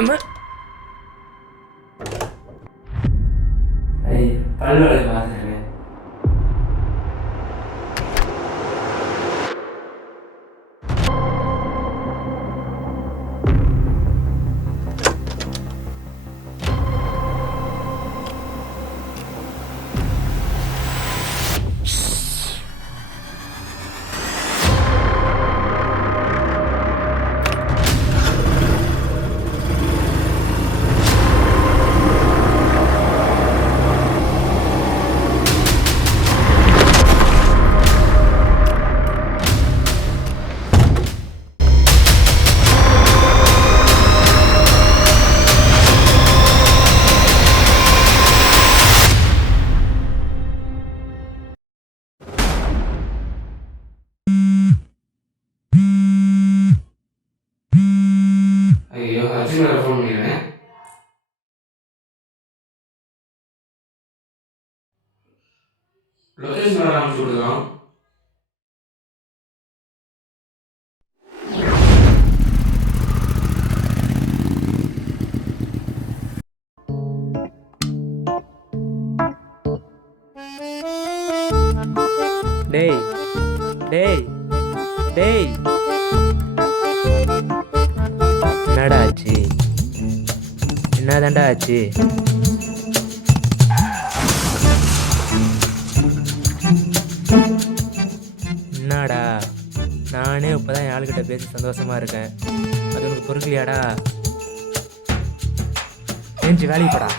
அம்மா ஐய் பல்வலை பார்த்துருக்கேன். ஐயோ அர்ஜுன் வேறு ஃபோன் பண்ணிடுறேன். லொக்கேஷன் வேறு அனுப்பிச்சு விடுதான். டேய் டேய் டேய், என்னடா ஆச்சு? என்னதாண்டா ஆச்சு? என்னடா, நானே இப்போதான் என் ஆளுகிட்ட பேசி சந்தோஷமா இருக்கேன். அது உனக்கு பொறுக்கலையாடா? ஏஞ்சி வேலைக்கு போடா.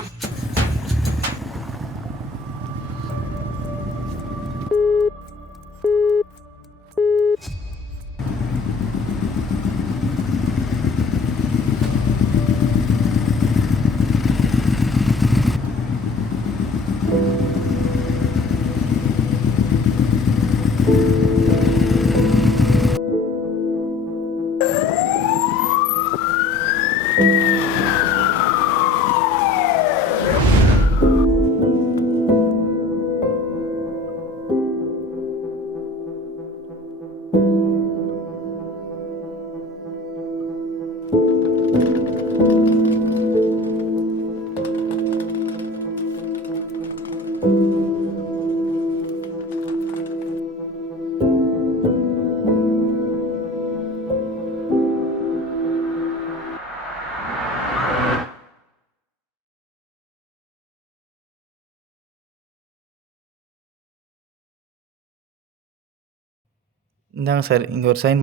இந்தாங்க சார், இங்கே ஒரு sign.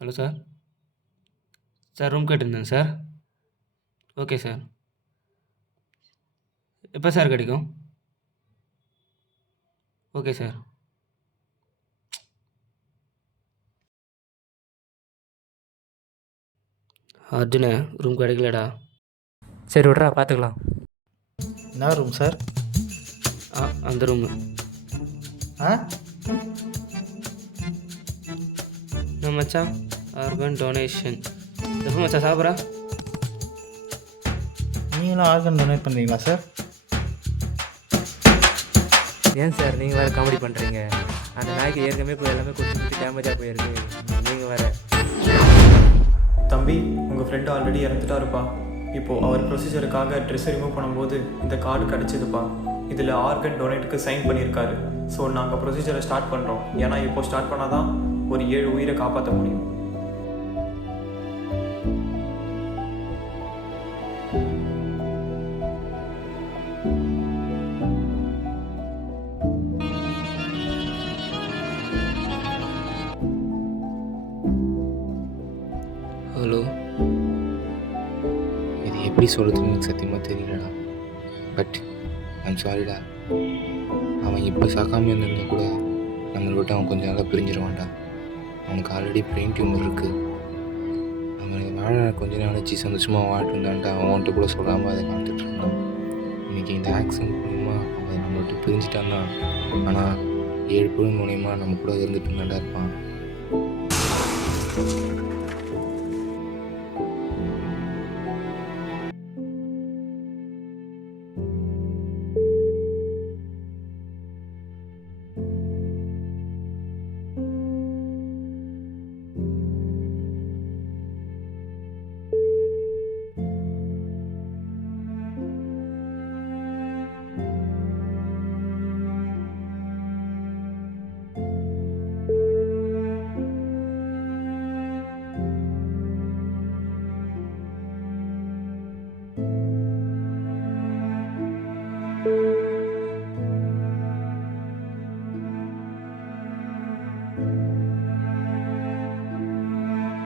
Hello sir. Sir room கேட்டிருந்தேன் சார். Okay sir. எப்போ சார் கிடைக்கும்? Okay sir. அர்ஜுனே, ரூம் கிடைக்கலடா. சரி விட்றா, பார்த்துக்கலாம். என்ன ரூம் சார்? அந்த ரூமு. ஆ நம்ம மச்சான் ஆர்கன் டொனேஷன். எப்போ மச்சான் சாப்பிட்றா? நீங்களும் ஆர்கன் டொனேட் பண்ணுறீங்களா சார்? ஏன் சார் நீங்கள் வேறு காமெடி பண்ணுறீங்க? அந்த நாய்க்கு ஏற்கனவே இப்போ எல்லாமே குடிச்சு டேமேஜாக போயிருக்கு. நீங்கள் வேறு. தம்பி, உங்கள் ஃப்ரெண்டு ஆல்ரெடி இறந்துட்டாருப்பா. இப்போது அவர் ப்ரொசீஜருக்காக ட்ரெஸ்ஸை ரிமூவ் பண்ணும்போது இந்த கார்டு கிடச்சிதுப்பா. இதில் ஆர்கன் டொனேட்டுக்கு சைன் பண்ணியிருக்காரு. ஸோ நாங்கள் ப்ரொசீஜரை ஸ்டார்ட் பண்ணுறோம். ஏன்னா இப்போது ஸ்டார்ட் பண்ணால் தான் ஒரு 7 உயிரை காப்பாற்ற முடியும். ஹலோ, இது எப்படி சொல்கிறதுன்னு எனக்கு சத்தியமாக தெரியலடா. பட் ஐம் சாரிடா. அவன் இப்போ சாக்காமல் இருந்திருந்தா கூட நம்மளை விட்டு அவன் கொஞ்சம் நாளாக பிரிஞ்சிருவான்டா. அவனுக்கு ஆல்ரெடி பிரெயின் டியூமர் இருக்குது. அவனுக்கு வாழ கொஞ்ச நாள் வச்சு சந்தோஷமாக வாழ்ட்டு இருந்தான்டா. அவன்கிட்ட கூட சொல்லாமல் அதை காமிச்சிட்டு இருந்தான். இன்றைக்கி இந்த ஆக்சிடென்ட் மூலிமா அவன் நம்மளை விட்டு பிரிஞ்சிட்டான் தான். ஆனால் 7 பொருள் மூலயமா நம்ம கூட இருந்துட்டு இருந்தாண்டா இருப்பான். சார்